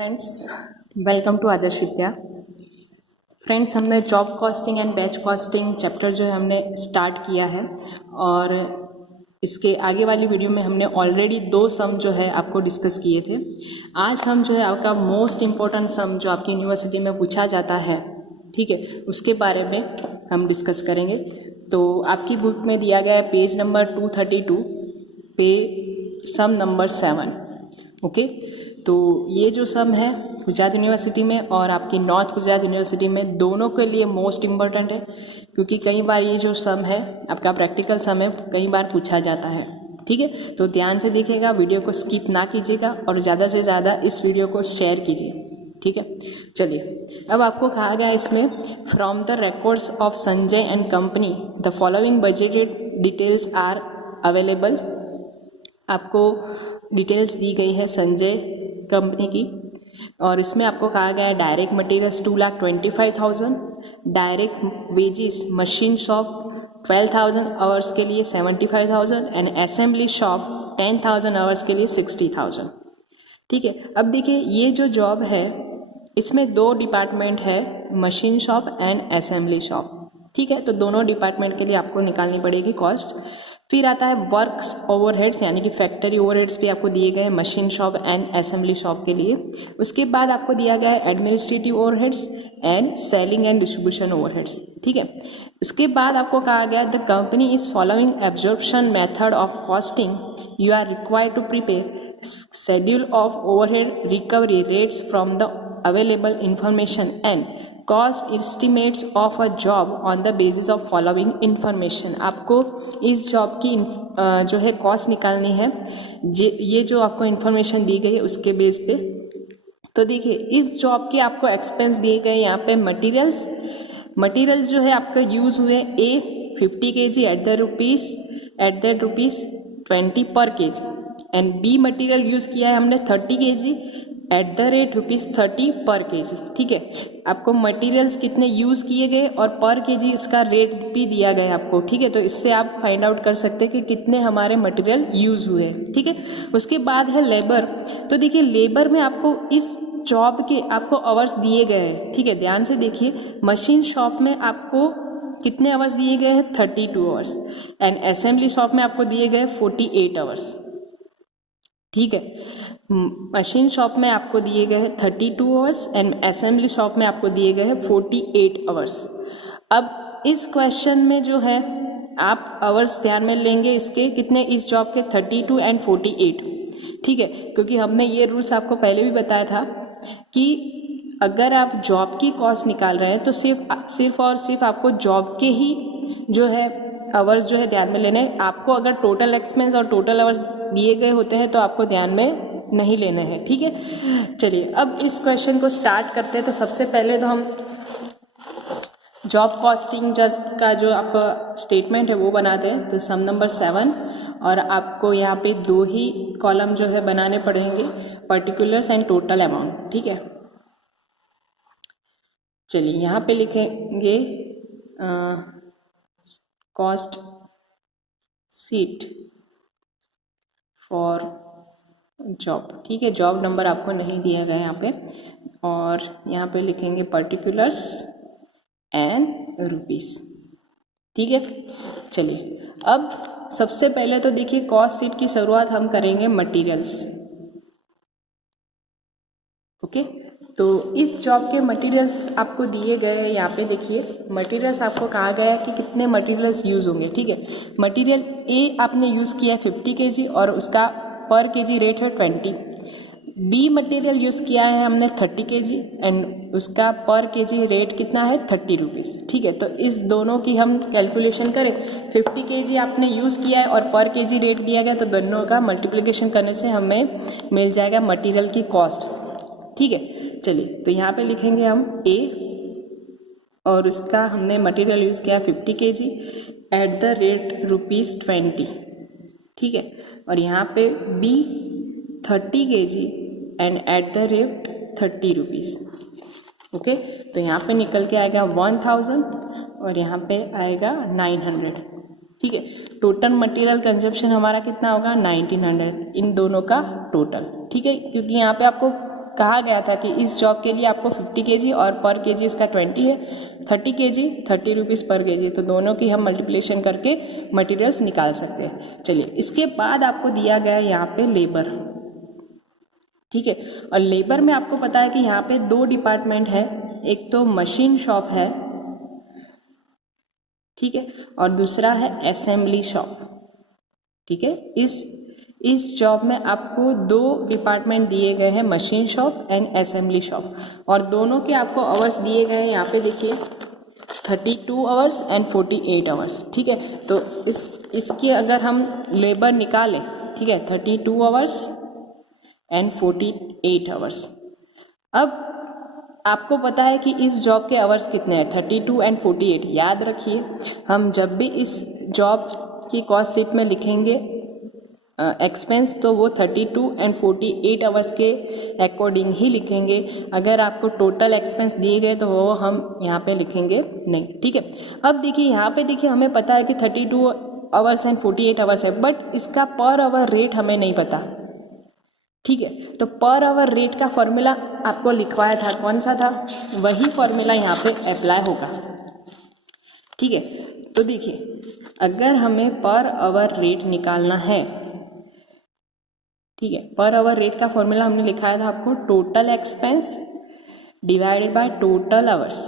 Friends, welcome to Adarsh Vidya. Friends, हमने job costing and batch costing chapter जो है हमने स्टार्ट किया है और इसके आगे वाली वीडियो में हमने ऑलरेडी 2 सम जो है आपको डिस्कस किए थे। आज हम जो है आपका मोस्ट इम्पोर्टेंट सम जो आपकी यूनिवर्सिटी में पूछा जाता है, ठीक है, उसके बारे में हम डिस्कस करेंगे। तो आपकी बुक में दिया गया है पेज नंबर 232 पे सम नंबर 7। ओके, तो ये जो सम है गुजरात यूनिवर्सिटी में और आपकी नॉर्थ गुजरात यूनिवर्सिटी में दोनों के लिए मोस्ट इम्पॉर्टेंट है, क्योंकि कई बार ये जो सम है आपका प्रैक्टिकल सम है, कई बार पूछा जाता है। ठीक है, तो ध्यान से देखिएगा, वीडियो को स्किप ना कीजिएगा और ज़्यादा से ज़्यादा इस वीडियो को शेयर कीजिए। ठीक है, चलिए अब आपको कहा गया इसमें from the records of Sanjay and company the following budgeted details are available. आपको डिटेल्स दी गई है संजय कंपनी की और इसमें आपको कहा गया है direct materials 2,25,000, direct wages machine shop 12,000 hours के लिए 75,000 एंड असेंबली शॉप 10,000 आवर्स के लिए 60,000। ठीक है, अब देखिए ये जो जॉब है इसमें 2 डिपार्टमेंट है, machine shop and assembly shop. ठीक है, तो दोनों डिपार्टमेंट के लिए आपको निकालनी पड़ेगी कॉस्ट। फिर आता है वर्क्स ओवरहेड्स, यानी कि फैक्ट्री ओवरहेड्स भी आपको दिए गए हैं machine shop and assembly shop के लिए। उसके बाद आपको दिया गया है administrative overheads and selling and distribution overheads. ठीक है, उसके बाद आपको कहा गया the company is following absorption method of costing, you are required to prepare schedule of overhead recovery rates from the available information and cost estimates of a job on the basis of following information. आपको इस job की जो है cost निकालनी है, ये जो आपको इंफॉर्मेशन दी गई है उसके बेस पे। तो देखिए इस जॉब के आपको एक्सपेंस दिए गए यहाँ पे मटेरियल्स जो है आपका यूज़ हुए ए 50 kg at the rupees 20 per kg and B material use किया है हमने 30 kg एट द रेट ₹30 पर kg। ठीक है, आपको मटेरियल्स कितने यूज़ किए गए और पर kg इसका रेट भी दिया गया आपको। ठीक है, तो इससे आप फाइंड आउट कर सकते हैं कि कितने हमारे मटेरियल यूज़ हुए हैं। ठीक है, उसके बाद है लेबर। तो देखिए लेबर में आपको इस जॉब के आपको आवर्स दिए गए हैं। ठीक है, ध्यान से देखिए, मशीन शॉप में आपको कितने आवर्स दिए गए हैं 32 आवर्स एंड असेंबली शॉप में आपको दिए गए 48 आवर्स। ठीक है, मशीन शॉप में आपको दिए गए हैं 32 आवर्स एंड असेंबली शॉप में आपको दिए गए हैं 48 आवर्स। अब इस क्वेश्चन में जो है आप आवर्स ध्यान में लेंगे इसके कितने, इस जॉब के 32 एंड 48। ठीक है, क्योंकि हमने ये रूल्स आपको पहले भी बताया था कि अगर आप जॉब की कॉस्ट निकाल रहे हैं तो सिर्फ और सिर्फ आपको जॉब के ही जो है आवर्स जो है ध्यान में लेने। आपको अगर टोटल एक्सपेंस और टोटल आवर्स दिए गए होते हैं तो आपको ध्यान में नहीं लेने हैं। ठीक है, चलिए अब इस क्वेश्चन को स्टार्ट करते हैं। तो सबसे पहले तो हम जॉब कॉस्टिंग का जो आपका स्टेटमेंट है वो बनाते हैं। तो सम नंबर 7 और आपको यहाँ पे 2 ही कॉलम जो है बनाने पड़ेंगे, पर्टिकुलर्स एंड टोटल अमाउंट। ठीक है, चलिए यहाँ पे लिखेंगे कॉस्ट शीट फॉर जॉब। ठीक है, जॉब नंबर आपको नहीं दिया गया यहाँ पे और यहाँ पे लिखेंगे पर्टिकुलर्स एंड रुपीस। ठीक है, चलिए अब सबसे पहले तो देखिए कॉस्ट शीट की शुरुआत हम करेंगे मटेरियल्स। ओके, तो इस जॉब के मटेरियल्स आपको दिए गए हैं। यहाँ पे देखिए मटेरियल्स आपको कहा गया है कि कितने मटेरियल्स यूज़ होंगे। ठीक है, मटेरियल ए आपने यूज़ किया है 50 kg और उसका पर kg रेट है 20। बी मटेरियल यूज़ किया है हमने 30 kg एंड उसका पर kg रेट कितना है 30 रुपीज़। ठीक है, तो इस दोनों की हम कैलकुलेशन करें, 50 kg आपने यूज़ किया है और पर kg रेट दिया गया, तो दोनों का मल्टीप्लिकेशन करने से हमें मिल जाएगा मटेरियल की कॉस्ट। ठीक है, चलिए तो यहाँ पे लिखेंगे हम ए और उसका हमने मटेरियल यूज़ किया 50 kg एट द रेट ₹20। ठीक है, और यहाँ पे B 30 kg and at the rate 30 rupees. Okay, तो यहाँ पे निकल के आएगा 1000 और यहाँ पे आएगा 900। ठीक है, टोटल मटेरियल कंजप्शन हमारा कितना होगा 1900 इन दोनों का टोटल। ठीक है, क्योंकि यहाँ पे आपको कहा गया था कि इस जॉब के लिए आपको 50 kg और पर केजी उसका 20 है, 30 kg 30 रुपीज़ पर केजी, तो दोनों की हम मल्टीप्लिकेशन करके मटेरियल्स निकाल सकते हैं। चलिए, इसके बाद आपको दिया गया है यहाँ पे लेबर, ठीक है। और लेबर में आपको पता है कि यहाँ पे 2 डिपार्टमेंट है, एक तो मशीन शॉप है, ठीक है, और दूसरा है असेंबली शॉप, ठीक है। इस जॉब में आपको 2 डिपार्टमेंट दिए गए हैं, machine shop and assembly shop, और दोनों के आपको आवर्स दिए गए हैं, यहाँ पे देखिए 32 आवर्स एंड 48 आवर्स, ठीक है। तो इसके अगर हम लेबर निकालें, ठीक है, 32 आवर्स एंड 48 आवर्स। अब आपको पता है कि इस जॉब के आवर्स कितने हैं, 32 एंड 48। याद रखिए, हम जब भी इस जॉब की कॉस्ट शीट में लिखेंगे एक्सपेंस, तो वो 32 एंड 48 आवर्स के अकॉर्डिंग ही लिखेंगे। अगर आपको टोटल एक्सपेंस दिए गए तो वो हम यहाँ पे लिखेंगे नहीं, ठीक है। अब देखिए, यहाँ पे देखिए, हमें पता है कि 32 आवर्स एंड 48 आवर्स है, बट इसका पर आवर रेट हमें नहीं पता, ठीक है। तो पर आवर रेट का फॉर्मूला आपको लिखवाया था, कौन सा था, वही फॉर्मूला यहाँ पे अप्लाई होगा, ठीक है। तो देखिए, अगर हमें पर आवर रेट निकालना है, ठीक है, पर आवर रेट का फॉर्मूला हमने लिखाया था आपको, total expense divided by total hours,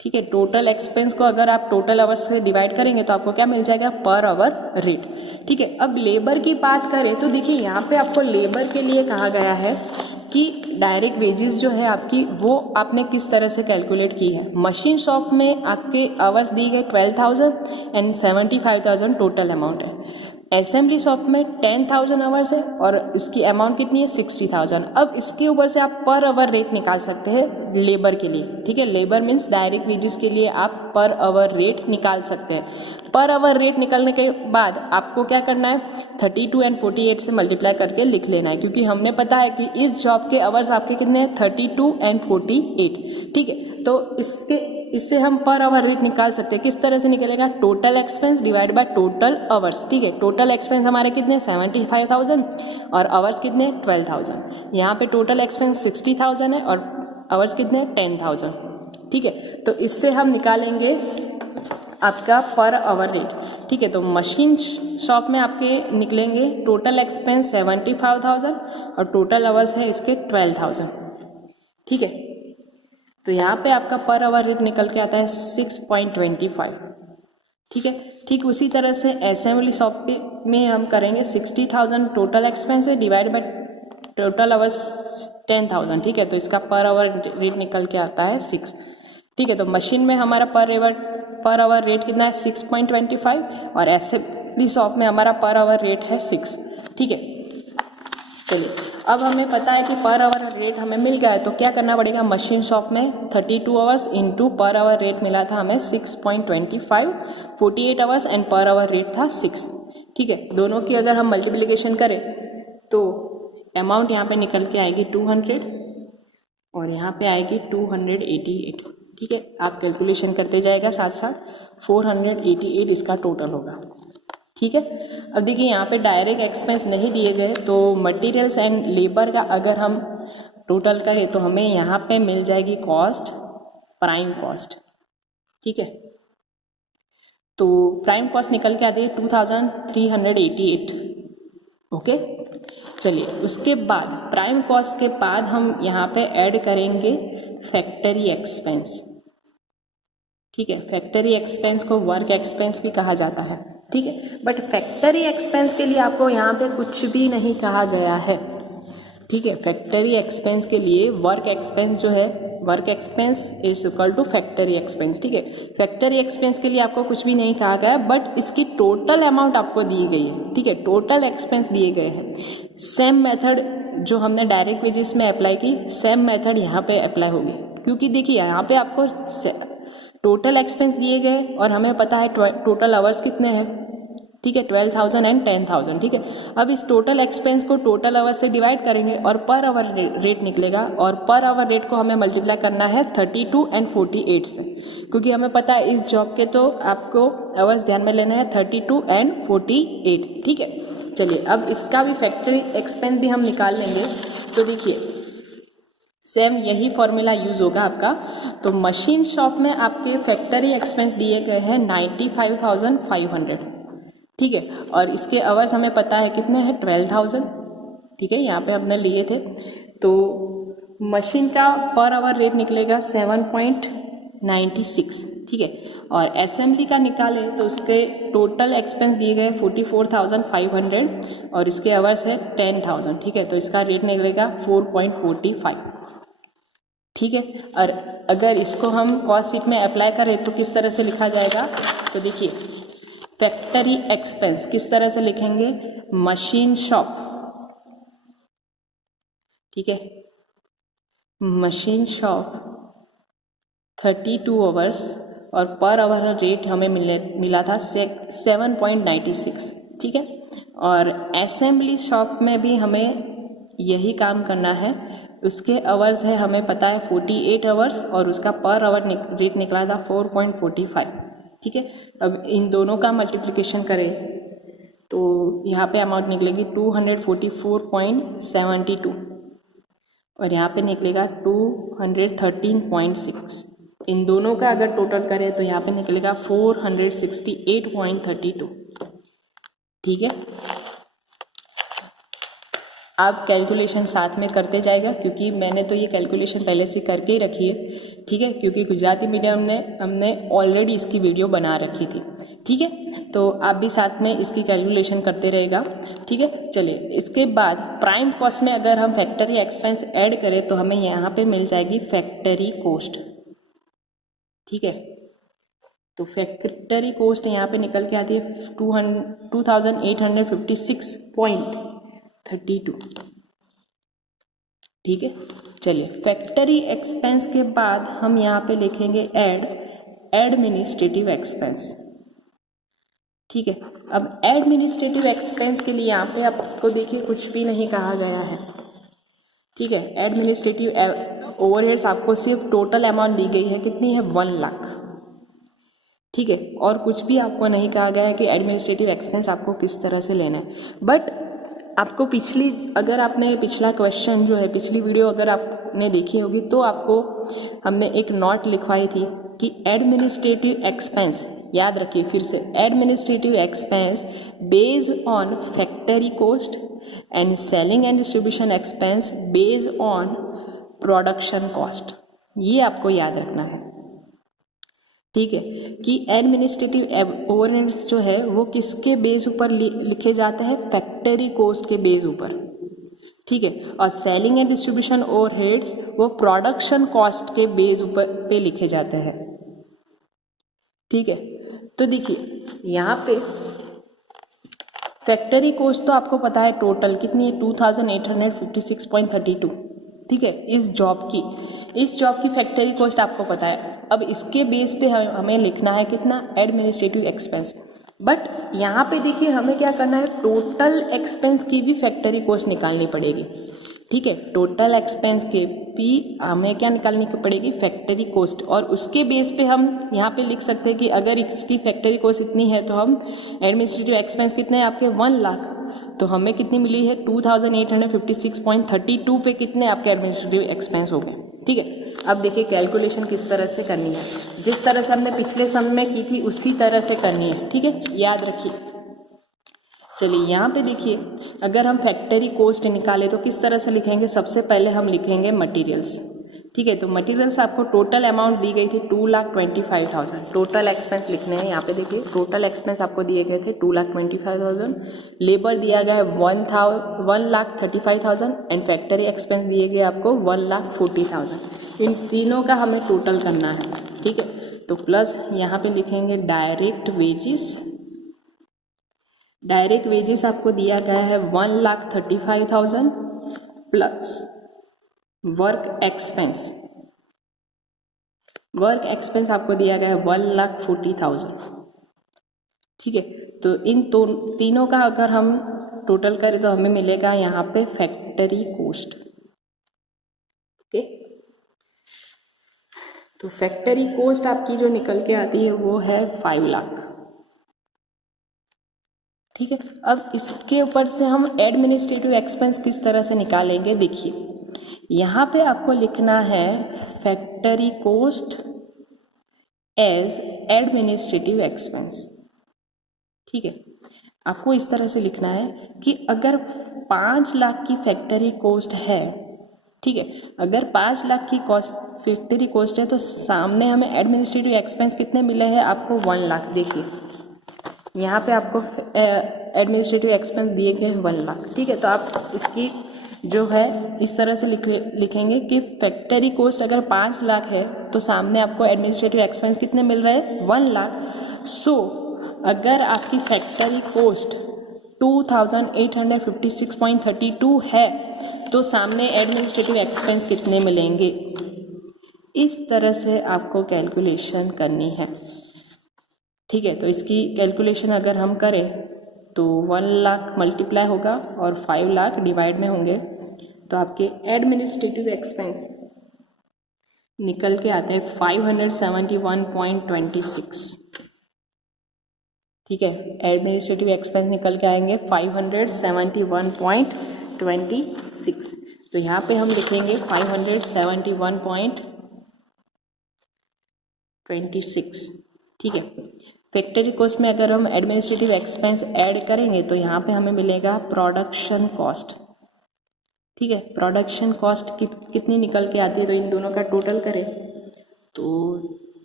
ठीक है। टोटल एक्सपेंस को अगर आप टोटल आवर्स से डिवाइड करेंगे तो आपको क्या मिल जाएगा, पर आवर रेट, ठीक है। अब लेबर की बात करें तो देखिए, यहाँ पे आपको लेबर के लिए कहा गया है कि डायरेक्ट वेजेस जो है आपकी, वो आपने किस तरह से कैलकुलेट की है। मशीन शॉप में आपके आवर्स दिए गए 12,000 एंड 75,000 टोटल अमाउंट है। असेंबली शॉप में 10,000 आवर्स है और उसकी अमाउंट कितनी है, 60,000। अब इसके ऊपर से आप पर आवर रेट निकाल सकते हैं लेबर के लिए, ठीक है। लेबर मीन्स डायरेक्ट वेजेस के लिए आप पर आवर रेट निकाल सकते हैं। पर आवर रेट निकालने के बाद आपको क्या करना है, 32 एंड 48 से मल्टीप्लाई करके लिख लेना है, क्योंकि हमने पता है कि इस जॉब के आवर्स आपके कितने हैं, 32 एंड 48, ठीक है। तो इससे हम पर आवर रेट निकाल सकते हैं। किस तरह से निकलेगा, total expense divide by total hours, ठीक है। टोटल एक्सपेंस हमारे कितने, 75,000 और आवर्स कितने, 12,000। यहाँ पे टोटल एक्सपेंस 60,000 है और आवर्स कितने, 10,000, ठीक है। तो इससे हम निकालेंगे आपका पर आवर रेट, ठीक है। तो मशीन शॉप में आपके निकलेंगे टोटल एक्सपेंस 75,000 और टोटल आवर्स है इसके 12,000, ठीक है। तो यहाँ पे आपका पर आवर रेट निकल के आता है 6.25, ठीक है। ठीक उसी तरह से असेंबली शॉप में हम करेंगे 60,000 टोटल एक्सपेंस है डिवाइड बाय टोटल आवर्स 10,000, ठीक है। तो इसका पर आवर रेट निकल के आता है 6, ठीक है। तो मशीन में हमारा पर आवर रेट कितना है, 6.25 और असेंबली शॉप में हमारा पर आवर रेट है 6, ठीक है। चलिए, अब हमें पता है कि पर आवर रेट हमें मिल गया है, तो क्या करना पड़ेगा, मशीन शॉप में 32 hours into per hour rate मिला था हमें 6.25, 48 hours and per hour rate था 6, ठीक है। दोनों की अगर हम मल्टीप्लिकेशन करें तो अमाउंट यहाँ पे निकल के आएगी 200 और यहाँ पे आएगी 288, ठीक है। आप कैलकुलेशन करते जाएगा साथ साथ, 488 इसका टोटल होगा, ठीक है। अब देखिए, यहाँ पे डायरेक्ट एक्सपेंस नहीं दिए गए, तो मटेरियल्स एंड लेबर का अगर हम टोटल करें तो हमें यहाँ पे मिल जाएगी कॉस्ट, प्राइम कॉस्ट, ठीक है। तो प्राइम कॉस्ट निकल के आती है 2,388, ओके। चलिए, उसके बाद प्राइम कॉस्ट के बाद हम यहाँ पे ऐड करेंगे फैक्ट्री एक्सपेंस, ठीक है। फैक्ट्री एक्सपेंस को वर्क एक्सपेंस भी कहा जाता है, ठीक है। बट फैक्ट्री एक्सपेंस के लिए आपको यहाँ पे कुछ भी नहीं कहा गया है, ठीक है। फैक्ट्री एक्सपेंस के लिए वर्क एक्सपेंस जो है, work expense is equal to factory expense, ठीक है। फैक्ट्री एक्सपेंस के लिए आपको कुछ भी नहीं कहा गया है, बट इसकी टोटल अमाउंट आपको दी गई है, ठीक है। टोटल एक्सपेंस दिए गए हैं। सेम मेथड जो हमने डायरेक्ट वेजेस में अप्लाई की, सेम मेथड यहाँ पे अप्लाई होगी, क्योंकि देखिए यहाँ पे आपको टोटल एक्सपेंस दिए गए और हमें पता है टोटल आवर्स कितने हैं, ठीक है, 12,000 एंड 10,000, ठीक है। अब इस टोटल एक्सपेंस को टोटल आवर्स से डिवाइड करेंगे और पर आवर रेट निकलेगा, और पर आवर रेट को हमें मल्टीप्लाई करना है 32 एंड 48 से, क्योंकि हमें पता है इस जॉब के तो आपको आवर्स ध्यान में लेना है 32 एंड 48, ठीक है। चलिए, अब इसका भी फैक्ट्री एक्सपेंस भी हम निकाल लेंगे। तो देखिए, सेम यही फॉर्मूला यूज़ होगा आपका। तो मशीन शॉप में आपके फैक्ट्री एक्सपेंस दिए गए हैं 95,500, ठीक है। और इसके आवर्स हमें पता है कितने हैं, 12,000, ठीक है, यहाँ पे हमने लिए थे। तो मशीन का पर आवर रेट निकलेगा 7.96, ठीक है। और असेंबली का निकाले तो उसके टोटल एक्सपेंस दिए गए 44,500 और इसके आवर्स है 10,000, ठीक है। तो इसका रेट निकलेगा 4.45, ठीक है। और अगर इसको हम कॉस्ट शीट में अप्लाई करें तो किस तरह से लिखा जाएगा, तो देखिए फैक्ट्री एक्सपेंस किस तरह से लिखेंगे, मशीन शॉप, ठीक है, मशीन शॉप 32 आवर्स और पर आवर रेट हमें मिला था 7.96, ठीक है। और असेंबली शॉप में भी हमें यही काम करना है, उसके आवर्स है हमें पता है 48 आवर्स और उसका पर आवर रेट निकला था 4.45, ठीक है। अब इन दोनों का मल्टीप्लिकेशन करें तो यहाँ पे अमाउंट निकलेगी 244.72 और यहाँ पे निकलेगा 213.6। इन दोनों का अगर टोटल करें तो यहाँ पे निकलेगा 468.32, ठीक है। आप कैलकुलेशन साथ में करते जाएगा क्योंकि मैंने तो ये कैलकुलेशन पहले से करके ही रखी है, ठीक है, क्योंकि गुजराती मीडियम ने हमने ऑलरेडी इसकी वीडियो बना रखी थी, ठीक है। तो आप भी साथ में इसकी कैलकुलेशन करते रहेगा, ठीक है। चलिए इसके बाद प्राइम कॉस्ट में अगर हम फैक्ट्री एक्सपेंस ऐड करें तो हमें यहाँ पे मिल जाएगी फैक्ट्री कॉस्ट, ठीक है। तो फैक्ट्री कॉस्ट यहाँ पे निकल के आती है 2,856.32, ठीक है। चलिए फैक्ट्री एक्सपेंस के बाद हम यहाँ पे लिखेंगे एडमिनिस्ट्रेटिव एक्सपेंस, ठीक है। अब एडमिनिस्ट्रेटिव एक्सपेंस के लिए यहाँ पे आपको देखिए कुछ भी नहीं कहा गया है, ठीक है। एडमिनिस्ट्रेटिव ओवरहेड्स आपको सिर्फ टोटल अमाउंट दी गई है, कितनी है, 1 लाख, ठीक है। और कुछ भी आपको नहीं कहा गया है कि एडमिनिस्ट्रेटिव एक्सपेंस आपको किस तरह से लेना है। बट आपको अगर आपने पिछला क्वेश्चन जो है, पिछली वीडियो अगर आपने देखी होगी तो आपको हमने एक नोट लिखवाई थी कि एडमिनिस्ट्रेटिव एक्सपेंस, याद रखिए फिर से, administrative expense based on factory cost and selling and distribution expense based on production cost, ये आपको याद रखना है, ठीक है। कि एडमिनिस्ट्रेटिव ओवरहेड्स जो है वो किसके बेस ऊपर लिखे जाते हैं, फैक्ट्री कॉस्ट के बेस ऊपर, ठीक है। और सेलिंग एंड डिस्ट्रीब्यूशन ओवरहेड्स वो प्रोडक्शन कॉस्ट के बेस ऊपर पे लिखे जाते हैं, ठीक है। तो देखिए यहाँ पे फैक्ट्री कॉस्ट तो आपको पता है टोटल कितनी है, 2,856.32, ठीक है। इस जॉब की फैक्ट्री कॉस्ट आपको पता है। अब इसके बेस पे हमें लिखना है कितना, एडमिनिस्ट्रेटिव एक्सपेंस। बट यहाँ पे देखिए हमें क्या करना है, टोटल एक्सपेंस की भी फैक्ट्री कॉस्ट निकालनी पड़ेगी, ठीक है। टोटल एक्सपेंस के भी हमें क्या निकालनी पड़ेगी, फैक्ट्री कॉस्ट। और उसके बेस पे हम यहाँ पे लिख सकते हैं कि अगर इसकी फैक्ट्री कॉस्ट इतनी है तो हम एडमिनिस्ट्रेटिव एक्सपेंस कितने हैं आपके, 1 लाख, तो हमें कितनी मिली है 2,856.32 पे कितने आपके एडमिनिस्ट्रेटिव एक्सपेंस हो गए, ठीक है। अब देखिए कैलकुलेशन किस तरह से करनी है, जिस तरह से हमने पिछले सम में की थी उसी तरह से करनी है, ठीक है, याद रखिए। चलिए यहाँ पे देखिए अगर हम फैक्ट्री कॉस्ट निकालें तो किस तरह से लिखेंगे, सबसे पहले हम लिखेंगे मटेरियल्स, ठीक है। तो मटेरियल्स आपको टोटल अमाउंट दी गई थी 2,25,000, टोटल एक्सपेंस लिखने हैं। यहाँ पे देखिए टोटल एक्सपेंस आपको दिए गए थे 2,25,000, लेबर दिया गया है 1,35,000 एंड फैक्ट्री एक्सपेंस दिए गए आपको 1,40,000। इन तीनों का हमें टोटल करना है, ठीक है। तो प्लस यहाँ पे लिखेंगे डायरेक्ट वेजेस आपको दिया गया है 1,35,000 प्लस वर्क एक्सपेंस आपको दिया गया है 1,40,000, ठीक है। तो इन तीनों का अगर हम टोटल करें तो हमें मिलेगा यहाँ पे फैक्ट्री कॉस्ट, ओके। तो फैक्ट्री कॉस्ट आपकी जो निकल के आती है वो है 5 लाख, ठीक है। अब इसके ऊपर से हम एडमिनिस्ट्रेटिव एक्सपेंस किस तरह से निकालेंगे, देखिए यहाँ पे आपको लिखना है factory cost as administrative expense. ठीक है, आपको इस तरह से लिखना है कि अगर 5 लाख की फैक्ट्री कॉस्ट है, ठीक है, अगर 5 लाख की कॉस्ट फैक्ट्री कॉस्ट है तो सामने हमें एडमिनिस्ट्रेटिव एक्सपेंस कितने मिले हैं, आपको 1 लाख। देखिए यहाँ पे आपको एडमिनिस्ट्रेटिव एक्सपेंस दिए गए 1 लाख। ठीक है, तो आप इसकी जो है इस तरह से लिखेंगे कि फैक्ट्री कॉस्ट अगर 5 लाख है तो सामने आपको एडमिनिस्ट्रेटिव एक्सपेंस कितने मिल रहे हैं, 1 लाख। सो अगर आपकी फैक्ट्री कॉस्ट 2856.32 है तो सामने एडमिनिस्ट्रेटिव एक्सपेंस कितने मिलेंगे, इस तरह से आपको कैलकुलेशन करनी है। ठीक है, तो इसकी कैलकुलेशन अगर हम करें तो 1 लाख मल्टीप्लाई होगा और 5 लाख डिवाइड में होंगे तो आपके एडमिनिस्ट्रेटिव एक्सपेंस निकल के आते हैं 571.26। ठीक है, एडमिनिस्ट्रेटिव एक्सपेंस निकल के आएंगे 571.26। तो यहाँ पे हम लिखेंगे 571.26। ठीक है, फैक्ट्री कॉस्ट में अगर हम एडमिनिस्ट्रेटिव एक्सपेंस ऐड करेंगे तो यहाँ पे हमें मिलेगा प्रोडक्शन कॉस्ट। ठीक है, प्रोडक्शन कॉस्ट कितनी निकल के आती है, तो इन दोनों का टोटल करें तो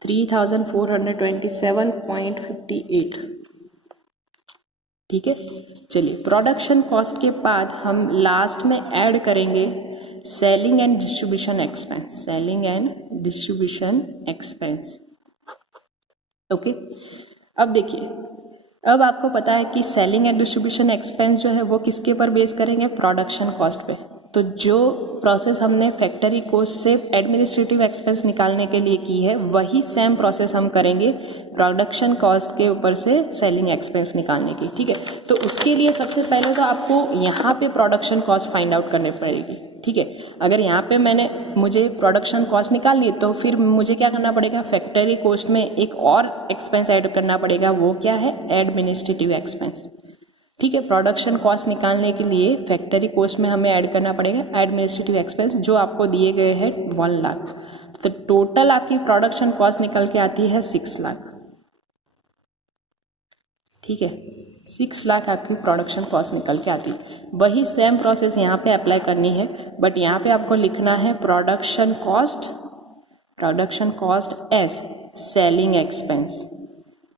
3427.58। ठीक है, चलिए प्रोडक्शन कॉस्ट के बाद हम लास्ट में ऐड करेंगे selling and distribution expense. Selling and distribution expense. Okay, अब देखिए, अब आपको पता है कि सेलिंग एंड डिस्ट्रीब्यूशन एक्सपेंस जो है वो किसके पर बेस करेंगे, प्रोडक्शन कॉस्ट पे। तो जो प्रोसेस हमने फैक्ट्री कॉस्ट से एडमिनिस्ट्रेटिव एक्सपेंस निकालने के लिए की है वही सेम प्रोसेस हम करेंगे प्रोडक्शन कॉस्ट के ऊपर से सेलिंग एक्सपेंस निकालने की। ठीक है, तो उसके लिए सबसे पहले तो आपको यहाँ पे प्रोडक्शन कॉस्ट फाइंड आउट करनी पड़ेगी। ठीक है, अगर यहाँ पे मुझे प्रोडक्शन कॉस्ट निकालनी तो फिर मुझे क्या करना पड़ेगा, फैक्ट्री कॉस्ट में एक और एक्सपेंस ऐड करना पड़ेगा, वो क्या है, एडमिनिस्ट्रेटिव एक्सपेंस। ठीक है, प्रोडक्शन कॉस्ट निकालने के लिए फैक्ट्री कॉस्ट में हमें ऐड करना पड़ेगा एडमिनिस्ट्रेटिव एक्सपेंस जो आपको दिए गए हैं 1 लाख। तो टोटल आपकी प्रोडक्शन कॉस्ट निकल के आती है 6 लाख। ठीक है, 6 लाख आपकी प्रोडक्शन कॉस्ट निकल के आती है। वही सेम प्रोसेस यहाँ पे अप्लाई करनी है, बट यहाँ पे आपको लिखना है production cost as selling expense.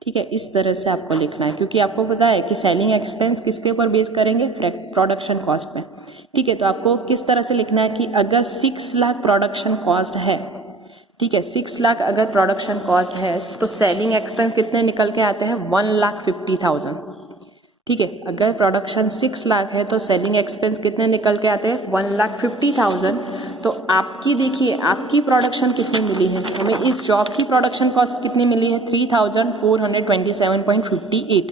ठीक है, इस तरह से आपको लिखना है क्योंकि आपको पता है कि सेलिंग एक्सपेंस किसके ऊपर बेस करेंगे, प्रोडक्शन कॉस्ट पे। ठीक है, तो आपको किस तरह से लिखना है कि अगर 6 लाख प्रोडक्शन कॉस्ट है, ठीक है, 6 लाख अगर प्रोडक्शन कॉस्ट है तो सेलिंग एक्सपेंस कितने निकल के आते हैं, 1,50,000। ठीक है, अगर प्रोडक्शन 6 लाख है तो सेलिंग एक्सपेंस कितने निकल के आते हैं, 1,50,000। तो आपकी देखिए आपकी प्रोडक्शन कितनी मिली है, हमें इस जॉब की प्रोडक्शन कॉस्ट कितनी मिली है, 3,427.58।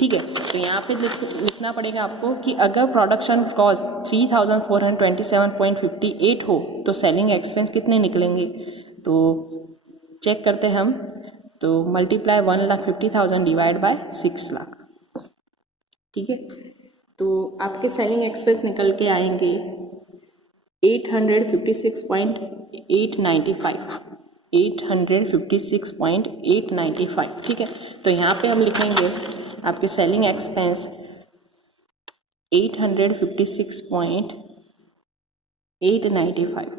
ठीक है, तो यहाँ पे लिखना पड़ेगा आपको कि अगर प्रोडक्शन कॉस्ट 3,427.58 हो तो सेलिंग एक्सपेंस कितने निकलेंगे। तो चेक करते हैं हम, तो मल्टीप्लाई 1,50,000 डिवाइड बाय 6 लाख। ठीक है, तो आपके सेलिंग एक्सपेंस निकल के आएंगे 856.895। 856.895। ठीक है, तो यहाँ पे हम लिखेंगे आपके सेलिंग एक्सपेंस 856.895।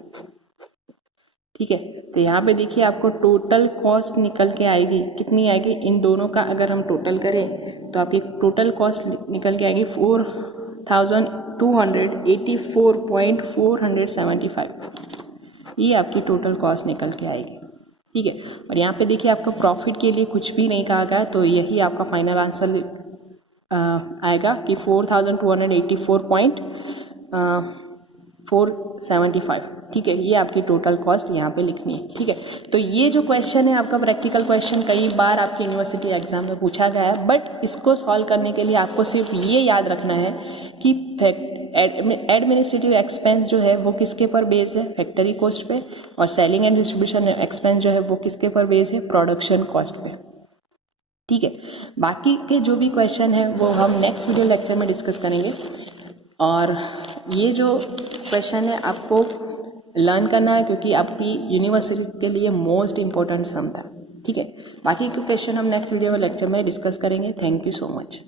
ठीक है, तो यहाँ पे देखिए आपको टोटल कॉस्ट निकल के आएगी, कितनी आएगी, इन दोनों का अगर हम टोटल करें तो आपकी टोटल कॉस्ट निकल के आएगी 4,284.475। ये आपकी टोटल कॉस्ट निकल के आएगी। ठीक है, और यहाँ पे देखिए आपका प्रॉफिट के लिए कुछ भी नहीं कहा गया, तो यही आपका फाइनल आंसर आएगा कि 4,284.475। ठीक है, ये आपकी टोटल कॉस्ट यहाँ पे लिखनी है। ठीक है, तो ये जो क्वेश्चन है आपका प्रैक्टिकल क्वेश्चन कई बार आपके यूनिवर्सिटी एग्जाम में पूछा गया है, बट इसको सॉल्व करने के लिए आपको सिर्फ ये याद रखना है कि एडमिनिस्ट्रेटिव एक्सपेंस जो है वो किसके पर बेस है, फैक्ट्री कॉस्ट पे, और सेलिंग एंड डिस्ट्रीब्यूशन एक्सपेंस जो है वो किसके पर बेस है, प्रोडक्शन कॉस्ट पे। ठीक है, बाकी के जो भी क्वेश्चन है वो हम नेक्स्ट वीडियो लेक्चर में डिस्कस करेंगे। और ये जो क्वेश्चन है आपको लर्न करना है, क्योंकि आपकी यूनिवर्सिटी के लिए मोस्ट इम्पोर्टेंट सम था। ठीक है, बाकी के क्वेश्चन हम नेक्स्ट वीडियो में लेक्चर में डिस्कस करेंगे। Thank you so much.